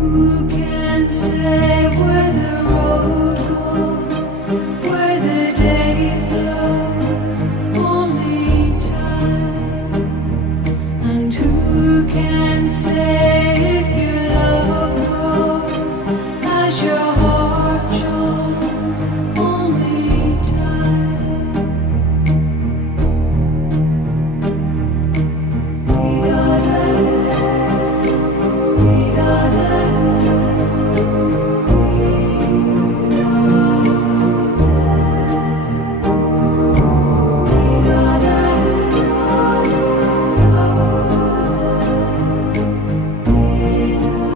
Who can say where the road goes, where the day flows? Only time. And who can say